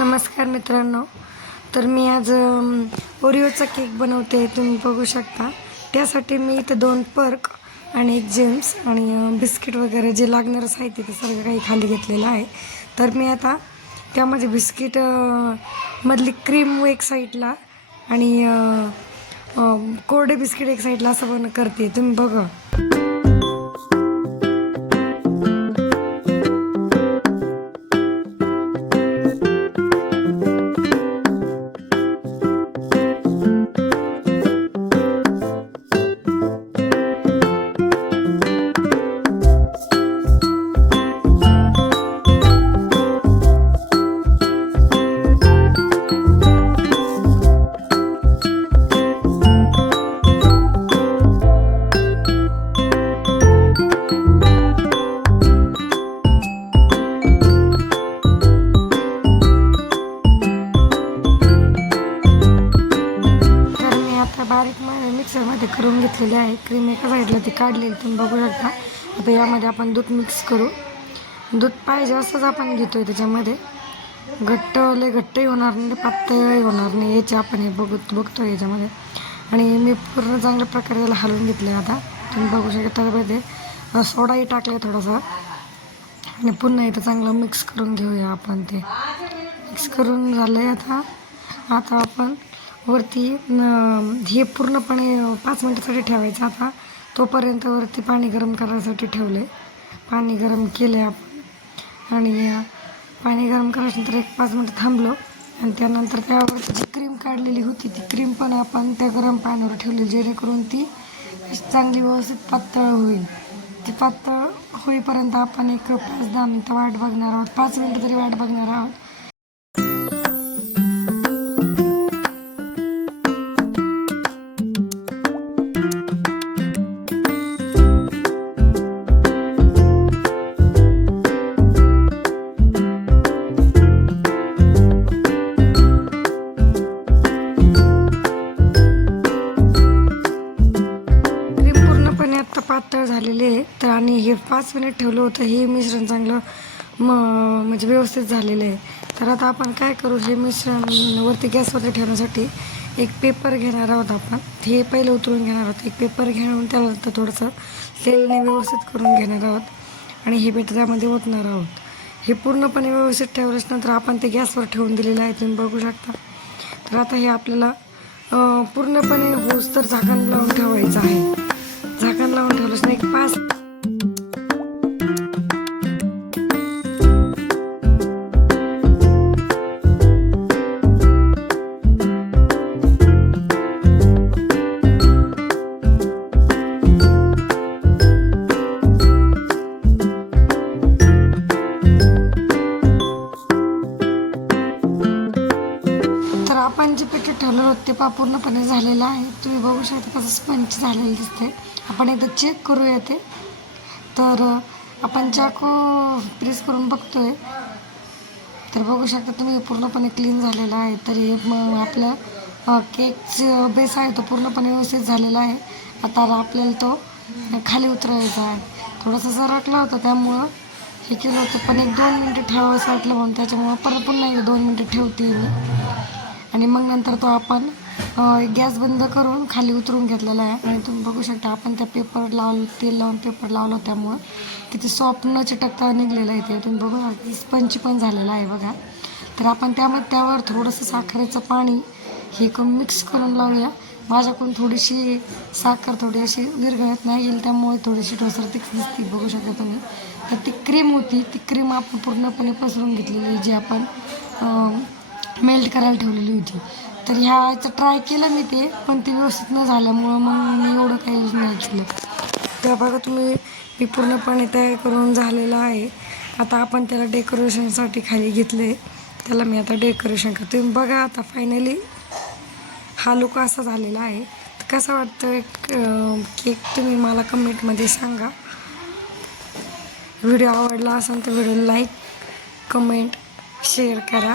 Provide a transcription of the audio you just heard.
नमस्कार मित्रांनो. तर मी आज ओरिओचा केक बनवते तुम्ही बघू शकता. त्यासाठी मी इथं दोन पर्क आणि एक जेम्स आणि बिस्किट वगैरे जे लागणारं साहित्य ते सगळं काही खाली घेतलेलं आहे. तर मी आता त्यामध्ये बिस्किट मधली क्रीम एक साईडला आणि कोरडे बिस्किट एक साईडला असं बन करते. तुम्ही बघा. आता बारीक म- मिक्सरमध्ये करून घेतलेली आहे. क्रीम एका साईडला ती काढलेली तुम्ही बघू शकता. आता यामध्ये आपण दूध मिक्स करू. दूध पाहिजे असंच आपण घेतो आहे त्याच्यामध्ये. घट्ट लय घट्टही होणार नाही पातळही होणार नाही. याचे आपण हे बघत बघतो याच्यामध्ये. आणि मी पूर्ण चांगल्या प्रकारे याला हलवून घेतलं आता. तुम्ही बघू शकता त्यामध्ये सोडाही टाकला थोडासा. आणि पुन्हा इथं चांगलं मिक्स करून घेऊया आपण ते. मिक्स करून झालं आहे आता. आता आपण वरती हे पूर्णपणे पाच मिनटासाठी ठेवायचं. आता तोपर्यंत वरती पाणी गरम करायसाठी ठेवले पाणी गरम केले आपण. आणि पाणी गरम करायच्यानंतर एक पाच मिनटं थांबलो. आणि त्यानंतर त्यावर जी क्रीम काढलेली होती ती क्रीम पण आपण त्या गरम पाण्यावर ठेवली जेणेकरून ती चांगली व्यवस्थित पातळ होईल. ती पातळ होईपर्यंत आपण एक पाच दहा मिनटं वाट बघणार आहोत. पाच मिनटं तरी वाट बघणार आहोत. आणि हे पाच मिनिट ठेवलं होतं हे मिश्रण चांगलं म म्हणजे व्यवस्थित झालेलं आहे. तर आता आपण काय करू हे मिश्रण वरती गॅसवरती ठेवण्यासाठी एक पेपर घेणार आहोत आपण. हे पहिलं उतरून घेणार आहोत. एक पेपर घेऊन त्यानंतर तर थोडंसं तेलने व्यवस्थित करून घेणार आहोत. आणि हे पेट त्यामध्ये ओतणार आहोत. हे पूर्णपणे व्यवस्थित ठेवल्याच नंतर आपण ते गॅसवर ठेवून दिलेलं आहे तुम्ही बघू शकता. तर आता हे आपल्याला पूर्णपणे होस तर झाकण लावून ठेवायचं आहे. झाकण लावून ठेवलंच नाही एक पाच स्पंज पॅकेट ठेवलं होतं ते पा पूर्णपणे झालेलं आहे. तुम्ही बघू शकता कसं स्पंच झालेलं दिसते आपण एकदा चेक करूया ते. तर आपण चाकू प्रेस करून बघतोय. तर बघू शकता तुम्ही पूर्णपणे क्लीन झालेला आहे. तरी मग आपलं केकचं बेस आहे तो पूर्णपणे व्यवस्थित झालेला आहे. आता आपल्याला तो खाली उतरवायचा आहे. थोडासा सरकला होता त्यामुळं हे केलं होतं. पण एक दोन मिनटं ठेवावं वाटलं म्हणून त्याच्यामुळं परत पुन्हा एक दोन मिनटं ठेवते मी. आणि मग नंतर तो आपण गॅस बंद करून खाली उतरून घेतलेला आहे. आणि तुम्ही बघू शकता आपण त्या पेपर लावलं तेल लावून पेपर लावला त्यामुळं किती सॉफ्ट न चिटकता निघलेलं आहे ते. तुम्ही बघू शकता स्पंच पण झालेला आहे बघा. तर आपण त्यामध्ये त्यावर थोडंसं साखरेचं पाणी हे करून मिक्स करून लावूया. माझ्याकडून थोडीशी साखर थोडी अशी विरघळत नाही येईल त्यामुळे थोडीशी ढोसर ती दिसते बघू शकता तुम्ही. तर ती क्रीम होती. ती क्रीम आपण पूर्णपणे पसरून घेतलेली जी आपण मेल्ट करायला ठेवलेली होती. तर ह्याचं ट्राय केलं मी ते पण ते व्यवस्थित न झाल्यामुळं मग मी एवढं काही यूज नाही केलं. त्या बघा तुम्ही मी पूर्णपणे तयार करून झालेलं आहे. आता आपण त्याला डेकोरेशनसाठी खाली घेतले. त्याला मी आता डेकोरेशन करतो. तुम्ही बघा आता फायनली हा लुक असा झालेला आहे. तर कसं वाटतं केक तुम्ही मला कमेंटमध्ये सांगा. व्हिडिओ आवडला असेल तर व्हिडिओ लाईक कमेंट शेअर करा.